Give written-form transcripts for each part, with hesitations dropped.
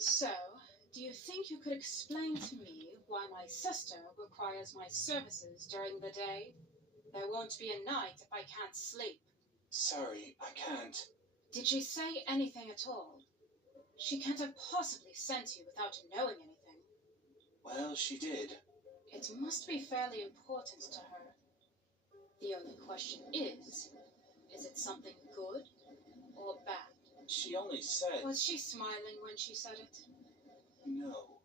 So, do you think you could explain to me why my sister requires my services during the day? There won't be a night if I can't sleep. Sorry, I can't. Did she say anything at all? She can't have possibly sent you without knowing anything. Well, she did. It must be fairly important to her. The only question is it something good or bad? She only said... Was she smiling when she said it? No.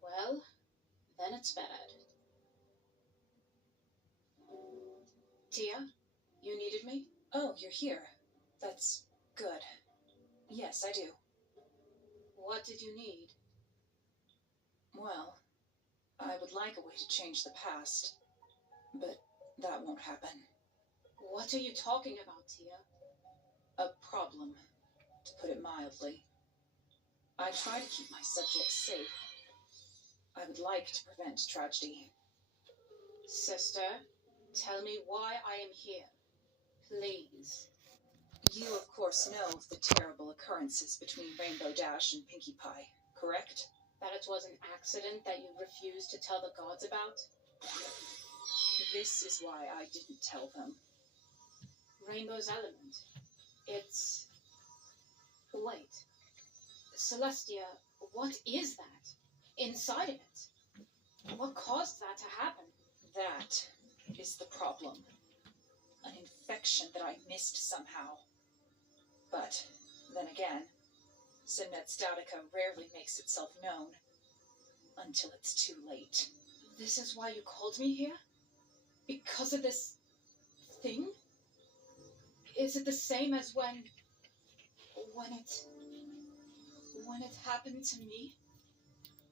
Well, then it's bad. Tia, you needed me? Oh, you're here. That's good. Yes, I do. What did you need? Well, I would like a way to change the past, but that won't happen. What are you talking about, Tia? A problem, to put it mildly. I try to keep my subjects safe. I would like to prevent tragedy. Sister, tell me why I am here. Please. You, of course, know of the terrible occurrences between Rainbow Dash and Pinkie Pie, correct? That it was an accident that you refused to tell the gods about? This is why I didn't tell them. Rainbow's element. It's... Wait. Celestia, what is that? Inside of it? What caused that to happen? That is the problem. An infection that I missed somehow. But, then again, Simnet Statica rarely makes itself known until it's too late. This is why you called me here? Because of this thing? Is it the same as when it happened to me?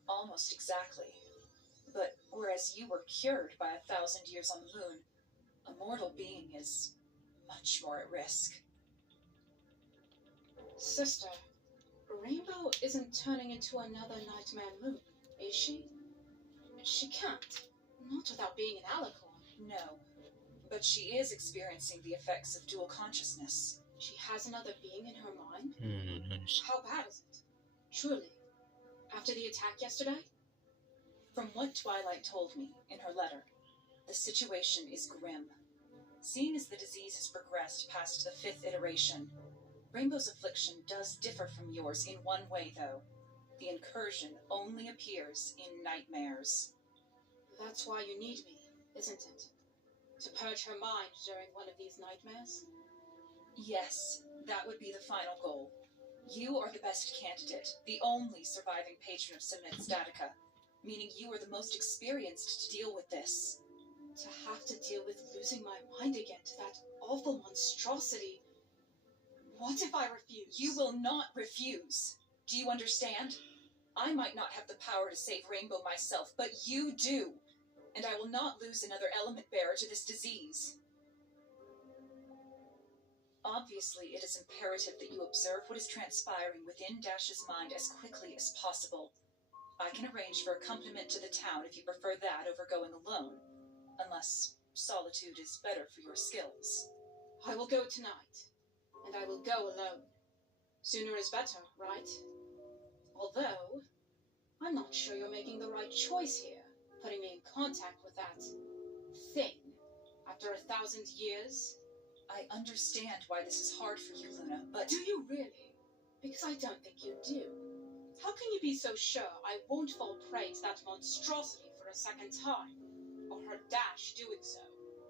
Almost exactly. But whereas you were cured by 1,000 years on the moon, a mortal being is much more at risk. Sister, Rainbow isn't turning into another Nightmare Moon, is she? She can't. Not without being an Alicorn. No, but she is experiencing the effects of dual consciousness. She has another being in her mind? How bad is it? Truly. After the attack yesterday? From what Twilight told me in her letter, the situation is grim. Seeing as the disease has progressed past the 5th iteration, Rainbow's affliction does differ from yours in one way, though. The incursion only appears in nightmares. That's why you need me, isn't it? To purge her mind during one of these nightmares? Yes, that would be the final goal. You are the best candidate, the only surviving patron of Simnet Statica, meaning you are the most experienced to deal with this. To have to deal with losing my mind again to that awful monstrosity. What if I refuse? You will not refuse. Do you understand? I might not have the power to save Rainbow myself, but you do. And I will not lose another element bearer to this disease. Obviously, it is imperative that you observe what is transpiring within Dash's mind as quickly as possible. I can arrange for accompaniment to the town if you prefer that over going alone, unless solitude is better for your skills. I will go tonight, and I will go alone. Sooner is better, right? Although, I'm not sure you're making the right choice here, putting me in contact with that thing after 1,000 years. I understand why this is hard for you, Luna, but... Do you really? Because I don't think you do. How can you be so sure I won't fall prey to that monstrosity for a second time? Or her Dash doing so?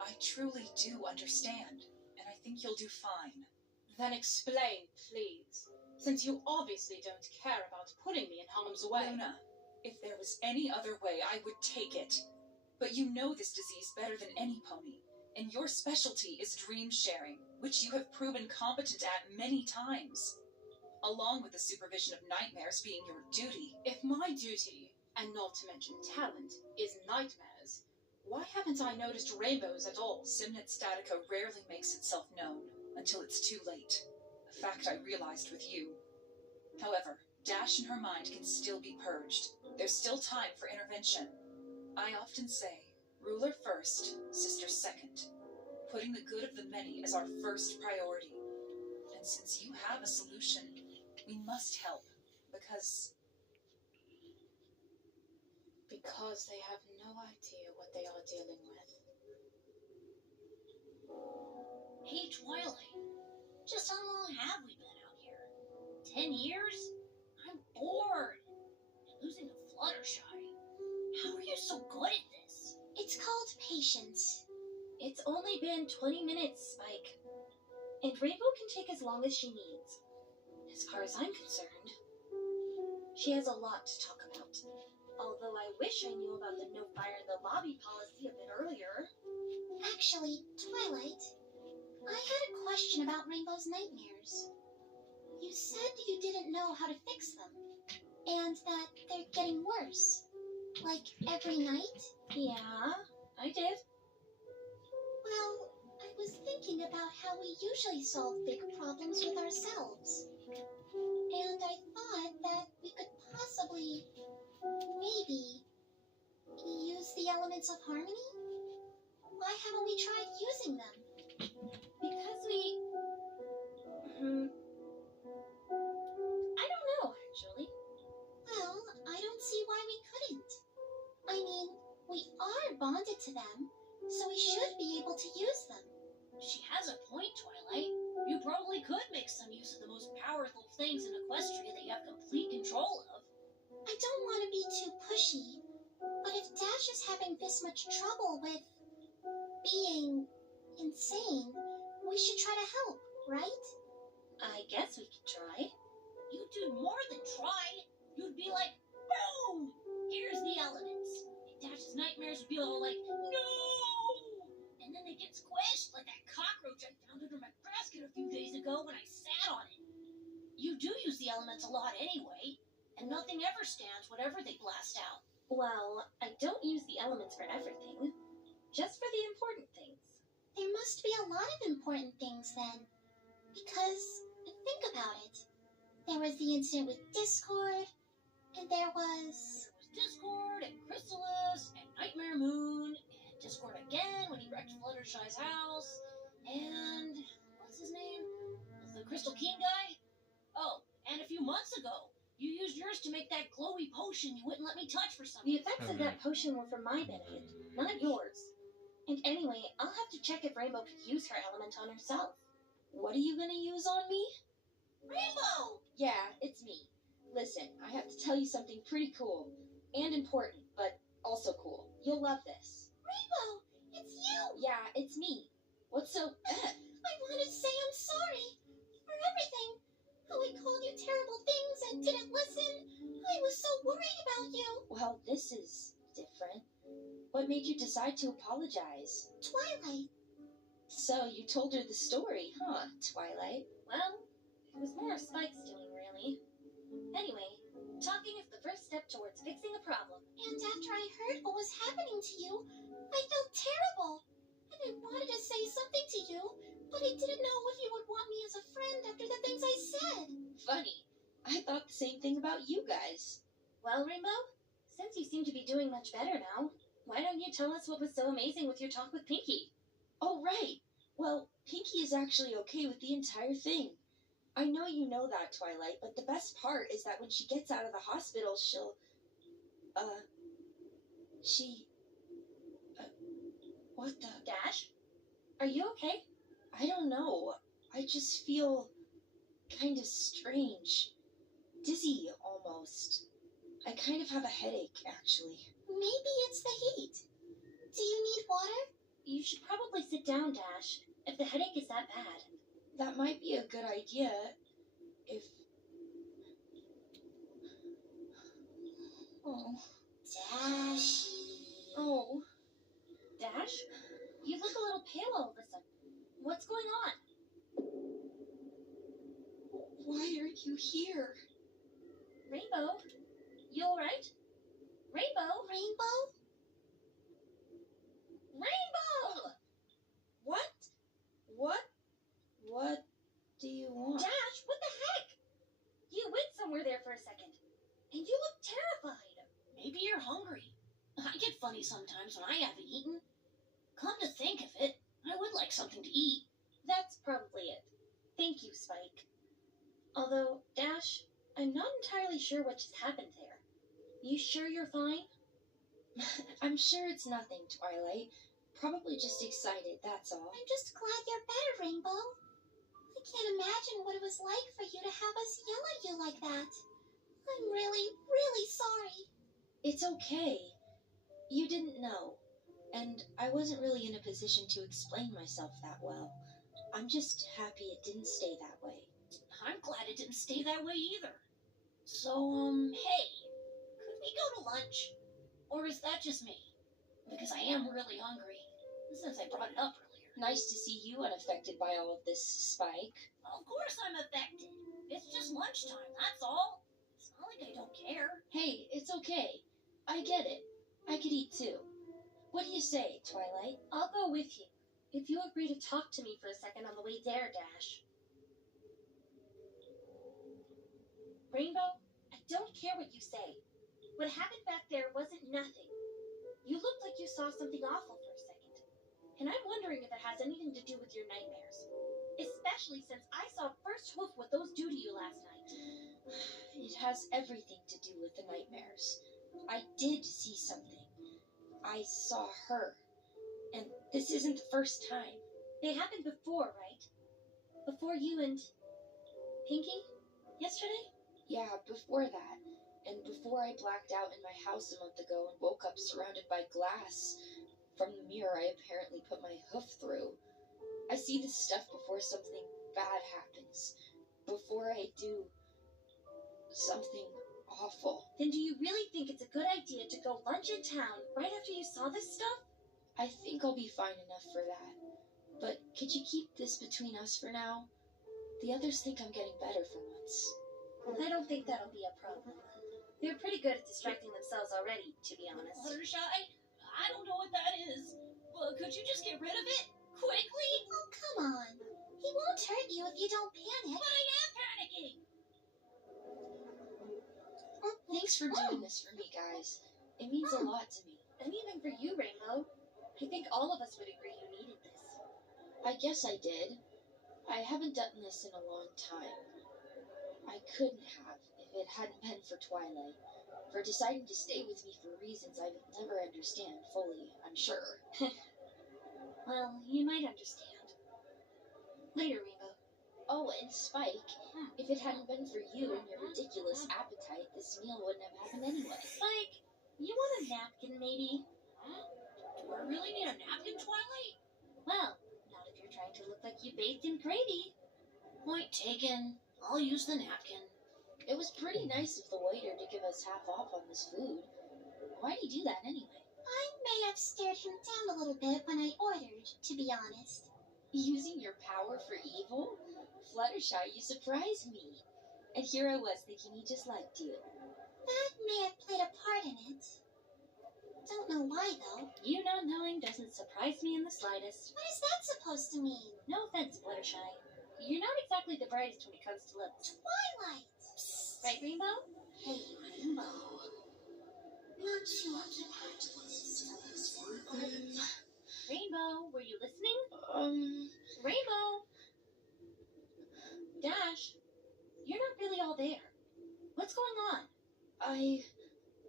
I truly do understand, and I think you'll do fine. Then explain, please. since you obviously don't care about putting me in harm's way. Luna, if there was any other way, I would take it. But you know this disease better than any pony, and your specialty is dream sharing, which you have proven competent at many times, along with the supervision of nightmares being your duty. If my duty, and not to mention talent, is nightmares, why haven't I noticed rainbows at all? Simnit Statica rarely makes itself known until it's too late, a fact I realized with you. However, Dash in her mind can still be purged. There's still time for intervention. I often say, ruler first, sister second, putting the good of the many as our first priority. And since you have a solution, we must help, because they have no idea what they are dealing with. Hey, Twilight. Just how long have we been out here? 10 years? I'm bored. And losing to Fluttershy. How are you so good at this? It's called patience. It's only been 20 minutes, Spike. And Rainbow can take as long as she needs. As far as I'm concerned, she has a lot to talk about. Although I wish I knew about the no fire in the lobby policy a bit earlier. Actually, Twilight, I had a question about Rainbow's nightmares. You said you didn't know how to fix them, and that they're getting worse. Like every night? Yeah, I did. Well, I was thinking about how we usually solve big problems with ourselves. And I thought that we could possibly, maybe, use the elements of harmony? Why haven't we tried using them? Because I don't know, actually. Well, I don't see why we couldn't. I mean, we are bonded to them, so we should be able to use them. She has a point, Twilight. You probably could make some use of the most powerful things in Equestria that you have complete control of. I don't want to be too pushy, but if Dash is having this much trouble with being insane, we should try to help, right? I guess we could try. You'd do more than try. You'd be like, boom! Here's the elements. And Dash's nightmares would be all like, no! And then they get squished like that cockroach I found under my basket a few days ago when I sat on it. You do use the elements a lot anyway, and nothing ever stands whatever they blast out. Well, I don't use the elements for everything. Just for the important things. There must be a lot of important things then. Because, think about it. There was the incident with Discord, and there was Discord, and Chrysalis, and Nightmare Moon, and Discord again when he wrecked Fluttershy's house, and what's his name? The Crystal King guy? Oh, and a few months ago, you used yours to make that glowy potion you wouldn't let me touch for some The reason. effects of that potion were for my benefit, not yours. And anyway, I'll have to check if Rainbow could use her element on herself. What are you gonna use on me? Rainbow! Yeah, it's me. Listen, I have to tell you something pretty cool. And important, but also cool. You'll love this. Rainbow! It's you! Yeah, it's me. What's so bad? I wanted to say I'm sorry for everything. How I called you terrible things and didn't listen. I was so worried about you. Well, this is different. What made you decide to apologize? Twilight. So, you told her the story, huh, Twilight? Well, it was more of Spike's doing, really. Anyway, talking is the first step towards fixing a problem. And after I heard what was happening to you, I felt terrible. And I wanted to say something to you, but I didn't know if you would want me as a friend after the things I said. Funny. I thought the same thing about you guys. Well, Rainbow, since you seem to be doing much better now, why don't you tell us what was so amazing with your talk with Pinkie? Oh, right. Well, Pinkie is actually okay with the entire thing. I know you know that, Twilight, but the best part is that when she gets out of the hospital, she'll, what the? Dash? Are you okay? I don't know. I just feel kind of strange. Dizzy, almost. I kind of have a headache, actually. Maybe it's the heat. Do you need water? You should probably sit down, Dash, if the headache is that bad. That might be a good idea, if Oh. Dash. Oh. Dash? You look a little pale all of a sudden. What's going on? Why are you here? Rainbow? You alright? Rainbow? Rainbow? Rainbow! What? What do you want? Dash, what the heck? You went somewhere there for a second. And you look terrified. Maybe you're hungry. I get funny sometimes when I haven't eaten. Come to think of it, I would like something to eat. That's probably it. Thank you, Spike. Although, Dash, I'm not entirely sure what just happened there. You sure you're fine? I'm sure it's nothing, Twilight. Probably just excited, that's all. I'm just glad you're better, Rainbow. I can't imagine what it was like for you to have us yell at you like that. I'm really, really sorry. It's okay. You didn't know. And I wasn't really in a position to explain myself that well. I'm just happy it didn't stay that way. I'm glad it didn't stay that way either. So, hey, could we go to lunch? Or is that just me? Because I am really hungry, since I brought it up earlier. Nice to see you unaffected by all of this, Spike. Of course I'm affected. It's just lunchtime, that's all. It's not like I don't care. Hey, it's okay. I get it. I could eat too. What do you say, Twilight? I'll go with you. If you agree to talk to me for a second on the way there, Dash. Rainbow, I don't care what you say. What happened back there wasn't nothing. You looked like you saw something awful for a second. And I'm wondering if it has anything to do with your nightmares. Especially since I saw First Hoof what those do to you last night. It has everything to do with the nightmares. I did see something. I saw her. And this isn't the first time. They happened before, right? Before you and Pinky? Yesterday? Yeah, before that. And before I blacked out in my house a month ago and woke up surrounded by glass from the mirror I apparently put my hoof through. I see this stuff before something bad happens. Before I do something awful. Then do you really think it's a good idea to go lunch in town right after you saw this stuff? I think I'll be fine enough for that. But could you keep this between us for now? The others think I'm getting better for once. I don't think that'll be a problem. They're pretty good at distracting themselves already, to be honest. Fluttershy, I don't know what that is, but could you just get rid of it? Quickly? Oh, come on. He won't hurt you if you don't panic. But I am panicking! Thanks for doing this for me, guys. It means a lot to me. And even for you, Rainbow. I think all of us would agree you needed this. I guess I did. I haven't done this in a long time. I couldn't have if it hadn't been for Twilight, for deciding to stay with me for reasons I will never understand fully, I'm sure. Well, you might understand. Later, Rainbow. Oh, and Spike, if it hadn't been for you and your ridiculous appetite, this meal wouldn't have happened anyway. Spike, you want a napkin, maybe? Do I really need a napkin, Twilight? Well, not if you're trying to look like you bathed in gravy. Point taken. I'll use the napkin. It was pretty nice of the waiter to give us half off on this food. Why'd he do that anyway? I may have stared him down a little bit when I ordered, to be honest. Using your power for evil? Fluttershy, you surprised me. And here I was thinking he just liked you. That may have played a part in it. Don't know why, though. You not knowing doesn't surprise me in the slightest. What is that supposed to mean? No offense, Fluttershy. You're not exactly the brightest when it comes to looks. Twilight! Right, Rainbow? Hey, Rainbow. Not too occupied to listen to this word. Rainbow, were you listening? Rainbow! Dash, you're not really all there. What's going on?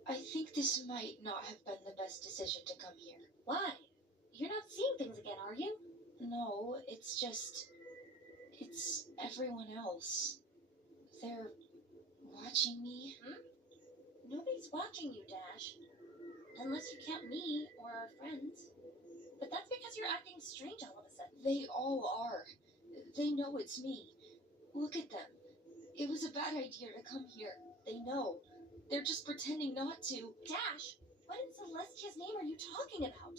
I think this might not have been the best decision to come here. Why? You're not seeing things again, are you? No, it's just... It's everyone else. They're watching me. Nobody's watching you, Dash. Unless you count me or our friends. But that's because you're acting strange all of a sudden. They all are. They know it's me. Look at them. It was a bad idea to come here. They know. They're just pretending not to. Dash, what in Celestia's name are you talking about?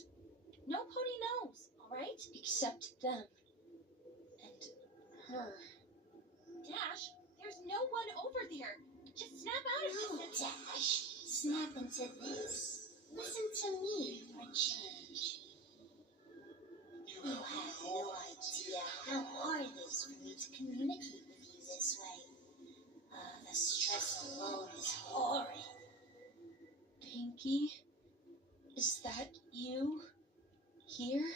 No pony knows, alright? Except them. And her. Dash, there's no one over there. Just snap out of No, this. Dash. Snap into this. Listen to me for a change. You have no idea how hard it is for me to communicate with you this way. The stress alone is horrid. Pinky? Is that you? Here?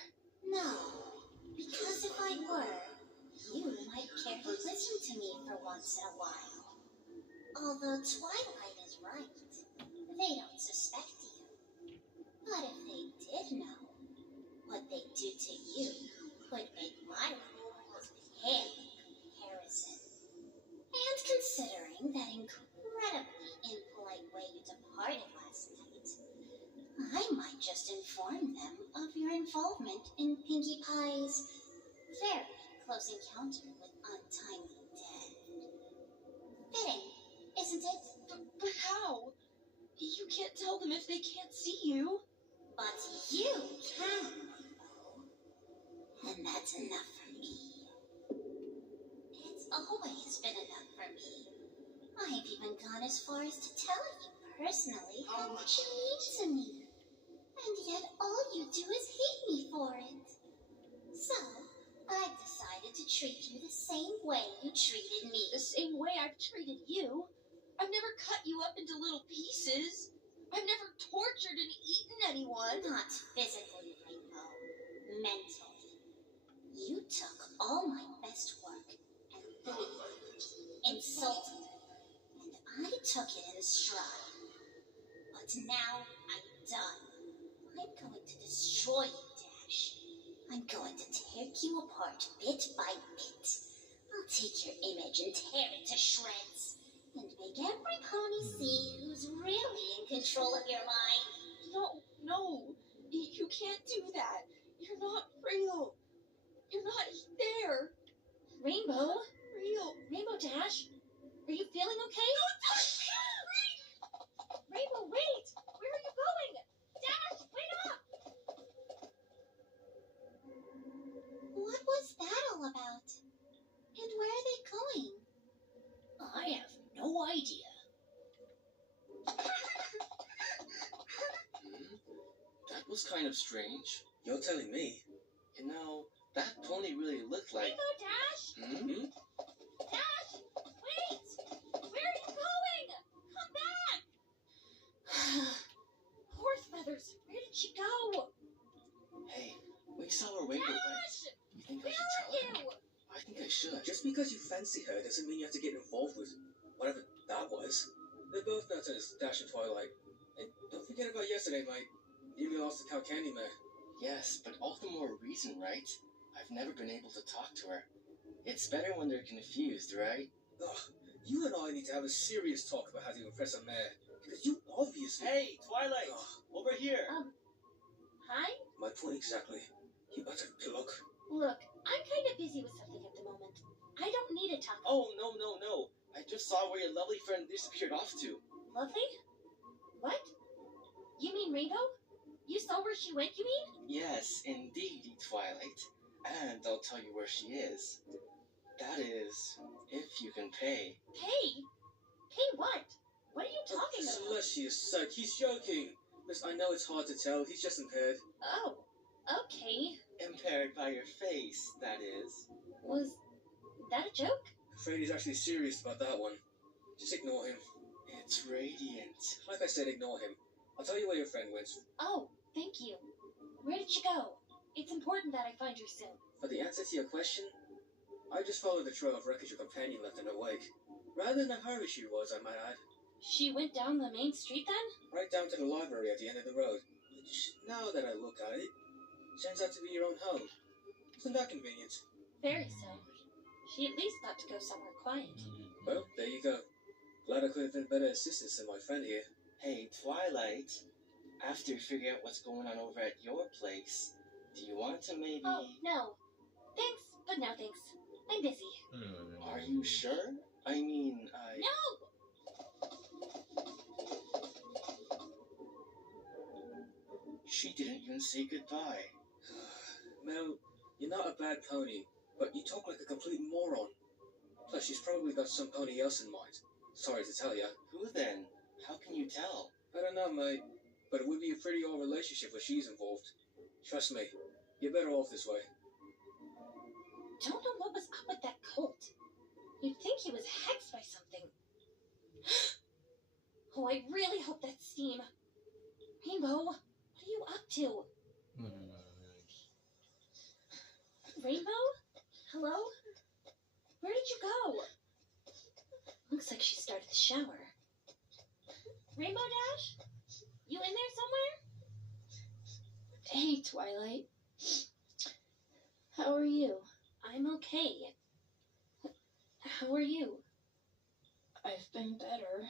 No, because if I were, you might care to listen to me for once in a while. Although Twilight is right, they don't suspect you. But if they did know, what they do to you would make my life pale in comparison. And considering that incredibly impolite way you departed last night, I might just inform them of your involvement in Pinkie Pie's very close encounter with untimely death. Fitting, isn't it? But how? You can't tell them if they can't see you. But you can, Rainbow. And that's enough for me. It's always been enough for me. I've even gone as far as to tell you personally how much you mean to me. And yet all you do is hate me for it. So, I've decided to treat you the same way you treated me. The same way I've treated you. I've never cut you up into little pieces. I've never tortured and eaten anyone. Not physically, Rainbow. Mentally. You took all my best work and bullied it, insulted it, and I took it in stride. But now I'm done. I'm going to destroy you, Dash. I'm going to tear you apart bit by bit. I'll take your image and tear it to shreds. And make every pony see who's really in control of your mind. No. You can't do that. You're not real. You're not there. Rainbow? Real. Rainbow Dash? Are you feeling okay? Rainbow, wait! Where are you going? Dash, wait up! What was that all about? And where are they going? I have no idea. That was kind of strange. You're telling me? You know, that pony really looked like... Rainbow Dash? Hmm? Dash! Wait! Where are you going? Come back! Horse feathers, where did she go? Hey, we saw her Rainbow went. Dash! You think I Where should are tell her? you? I think I should. Just because you fancy her doesn't mean you have to get involved with whatever that was. They're both nutters, Dash and Twilight. And don't forget about yesterday, mate. You lost the cow candy mare. Yes, but all the more reason, right? I've never been able to talk to her. It's better when they're confused, right? Ugh, you and I need to have a serious talk about how to impress a mare. Because you obviously... Hey, Twilight! Ugh, Over here! Hi? my point exactly. You utter pillock. Look, I'm kind of busy with something at the moment. I don't need to talk. Oh, no. I just saw where your lovely friend disappeared off to. Lovely? What? You mean Rainbow? You saw where she went, you mean? Yes, indeed, Twilight. And I'll tell you where she is. That is, if you can pay. Pay? Pay what? What are you talking about? Celestia's sake, he's joking. Listen, I know it's hard to tell. He's just impaired. Oh, okay. Impaired by your face, that is. Was that a joke? Afraid he's actually serious about that one. Just ignore him. It's radiant. Like I said, ignore him. I'll tell you where your friend went. Oh, thank you. Where did she go? It's important that I find her soon. For the answer to your question, I just followed the trail of wreckage your companion left in her wake. Rather than how hurry she was, I might add. She went down the main street then? Right down to the library at the end of the road. Which, now that I look at it, turns out to be your own home. Isn't that convenient? Very so. She at least thought to go somewhere quiet. Well, there you go. Glad I could have been better assistance than my friend here. Hey, Twilight. After you figure out what's going on over at your place, do you want to maybe... Oh, no. Thanks, but no thanks. I'm busy. Are you sure? I mean, No! She didn't even say goodbye. Mel, you're not a bad pony, but you talk like a complete moron. Plus, she's probably got somebody else in mind. Sorry to tell ya. Who then? How can you tell? I don't know, mate, but it would be a pretty old relationship if she's involved. Trust me, you're better off this way. Don't know what was up with that colt. You'd think he was hexed by something. Oh, I really hope that's Steam. Rainbow, what are you up to? Rainbow? Hello? Where did you go? Looks like she started the shower. Rainbow Dash? You in there somewhere? Hey, Twilight. How are you? I'm okay. How are you? I've been better.